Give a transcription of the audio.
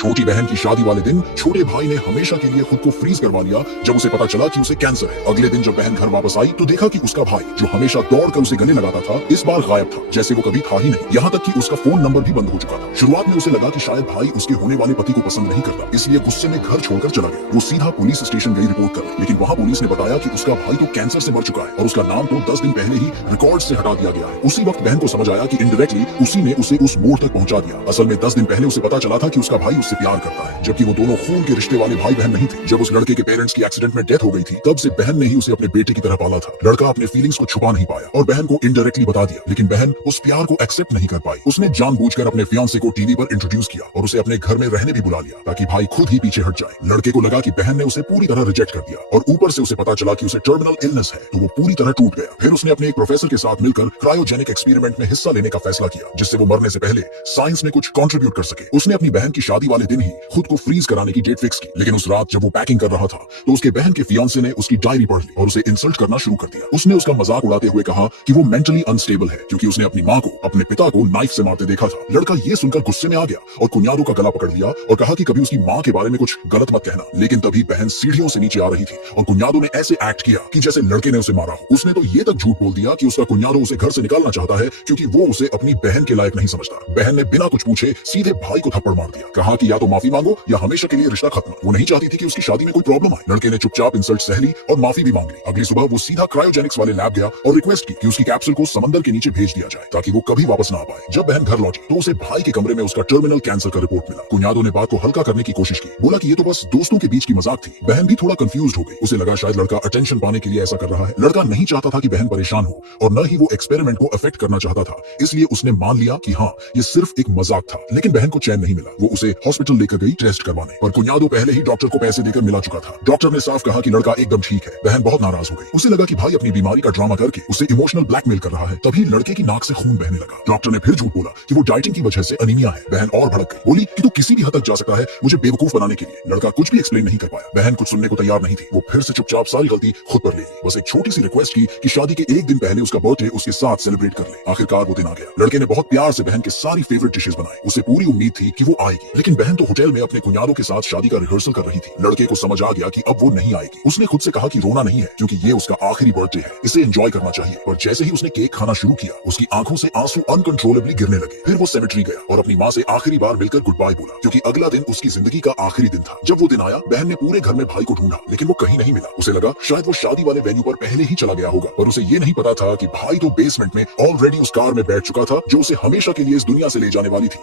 छोटी बहन की शादी वाले दिन छोटे भाई ने हमेशा के लिए खुद को फ्रीज करवा लिया जब उसे पता चला कि उसे कैंसर है। अगले दिन जब बहन घर वापस आई तो देखा कि उसका भाई जो हमेशा दौड़कर उसे गले लगाता था इस बार गायब था, जैसे वो कभी था ही नहीं। यहाँ तक कि उसका फोन नंबर भी बंद हो चुका था। शुरुआत में उसे लगा कि शायद भाई उसके होने वाले पति को पसंद नहीं करता, इसलिए गुस्से में घर छोड़कर चला गया। वो सीधा पुलिस स्टेशन गई रिपोर्ट करने, लेकिन वहाँ पुलिस ने बताया कि उसका भाई तो कैंसर से मर चुका है और उसका नाम तो 10 दिन पहले ही रिकॉर्ड से हटा दिया गया है। उसी वक्त बहन को समझ आया कि इनडायरेक्टली उसी ने उसे उस मोड़ तक पहुंचा दिया। असल में 10 दिन पहले उसे पता चला था कि उसका भाई उससे प्यार करता है, जबकि वो दोनों खून के रिश्ते वाले भाई बहन नहीं थे। जब उस लड़के के पेरेंट्स की एक्सीडेंट में डेथ हो गई थी तब से बहन ने ही उसे अपने बेटे की तरह पाला था। लड़का अपने फीलिंग्स को छुपा नहीं पाया और बहन को इनडायरेक्टली बता दिया, लेकिन बहन उस प्यार को एक्सेप्ट नहीं कर पाई। उसने जानबूझकर अपने फियांसे को टीवी पर इंट्रोड्यूस किया और उसे अपने घर में रहने भी बुला लिया ताकि भाई खुद ही पीछे हट जाए। लड़के को लगा कि बहन ने उसे पूरी तरह रिजेक्ट कर दिया और ऊपर से उसे पता चला कि उसे टर्मिनल इलनेस है, तो वो पूरी तरह टूट गया। फिर उसने अपने एक प्रोफेसर के साथ मिलकर क्रायोजेनिक एक्सपेरिमेंट में हिस्सा लेने का फैसला किया, जिससे वो मरने से पहले साइंस में कुछ कंट्रीब्यूट कर सके। उसने अपनी बहन की शादी वाले दिन ही खुद को फ्रीज कराने की डेट फिक्स की, लेकिन उस रात जब वो पैकिंग कर रहा था तो उसके बहन के फियांसे ने उसकी डायरी पढ़ ली और उसे इंसल्ट करना शुरू कर दिया। उसने उसका मजाक उड़ाते हुए कहा कि वो मेंटली अनस्टेबल है क्योंकि उसने अपनी माँ को अपने पिता को नाइफ से मारते देखा था। लड़का ये सुनकर गुस्से में आ गया और कुन्यादों का गला पकड़ लिया और कहा कि कभी उसकी माँ के बारे में कुछ गलत मत कहना। लेकिन तभी बहन सीढ़ियों से नीचे आ रही थी और कुन्यादों ने ऐसे एक्ट किया कि जैसे लड़के ने उसे मारा हो। उसने तो ये तक झूठ बोल दिया कि उसका कुन्यादो उसे घर से निकालना चाहता है क्योंकि वो उसे अपनी बहन के लायक नहीं समझता। बहन ने बिना कुछ पूछे सीधे भाई को थप्पड़ मार दिया, कहा कि या तो माफी मांगो या हमेशा के लिए रिश्ता खत्म। वो नहीं चाहती थी कि उसकी शादी में कोई प्रॉब्लम आए। लड़के ने चुपचाप इंसल्ट सह ली और माफी भी मांग ली। अगली सुबह वो सीधा क्रायोजेनिक्स वाले लैब गया और रिक्वेस्ट की कि उसकी कैप्सूल को समंदर के नीचे भेज दिया जाए ताकि वो कभी वापस ना आ पाए। जब बहन घर लौटी तो उसे भाई के कमरे में उसका टर्मिनल कैंसर का रिपोर्ट मिला। कुन्यादों ने बात को हल्का करने की कोशिश की, बोला कि ये तो बस दोस्तों के बीच की मजाक थी। बहन भी थोड़ा कंफ्यूज हो गई। उसे लगा शायद लड़का अटेंशन पाने के लिए ऐसा कर रहा है। लड़का नहीं चाहता था कि बहन परेशान हो और न ही वो एक्सपेरिमेंट को अफेक्ट करना चाहता था, इसलिए उसने मान लिया कि हाँ ये सिर्फ एक मजाक था। लेकिन बहन को चैन नहीं मिला। वो उसे हॉस्पिटल लेकर गई टेस्ट करवाने, पर कुन्यादो पहले ही डॉक्टर को पैसे देकर मिला चुका था। डॉक्टर ने साफ कहा कि लड़का एकदम ठीक है। बहन बहुत नाराज हो गई। उसे लगा कि भाई अपनी बीमारी का ड्रामा करके उसे इमोशनल ब्लैकमेल कर रहा है। तभी लड़के की नाक से खून बहने लगा। डॉक्टर ने फिर झूठ बोला कि वो डाइटिंग की वजह से अनीमिया है। बहन और भड़क गई, बोली कि तू किसी भी हद तक जा सकता है मुझे बेवकूफ बनाने के लिए। लड़का कुछ भी एक्सप्लेन नहीं कर पाया। बहन कुछ सुनने को तैयार नहीं थी। वो फिर से चुपचाप सारी गलती खुद पर ले ली। बस एक छोटी सी रिक्वेस्ट की कि शादी के एक दिन पहले उसका बर्थडे उसके साथ सेलिब्रेट कर ले। आखिरकार वो दिन आ गया। लड़के ने बहुत प्यार से बहन के सारी फेवरेट डिशेस बनाई। उसे पूरी उम्मीद थी कि वो आएगी, लेकिन बहन तो होटल में अपने कुन्यादों के साथ शादी का रिहर्सल कर रही थी। लड़के को समझ आ गया कि अब वो नहीं आएगी। उसने खुद से कहा कि रोना नहीं है क्योंकि ये उसका आखिरी बर्थडे है, इसे एंजॉय करना चाहिए। और जैसे ही उसने केक खाना शुरू किया उसकी आंखों से आंसू अनकंट्रोलेबली गिरने लगे। फिर वो सेमेट्री गया और अपनी माँ से आखिरी बार मिलकर गुड बाय बोला क्योंकि अगला दिन उसकी जिंदगी का आखिरी दिन था। जब वो दिन आया बहन ने पूरे घर में भाई को ढूंढा, लेकिन वो कहीं नहीं मिला। उसे लगा शायद वो शादी वाले वेन्यू पर पहले ही चला गया होगा, पर उसे ये नहीं पता था कि भाई तो बेसमेंट में ऑलरेडी उस कार में बैठ चुका था जो उसे हमेशा के लिए इस दुनिया से ले जाने वाली थी।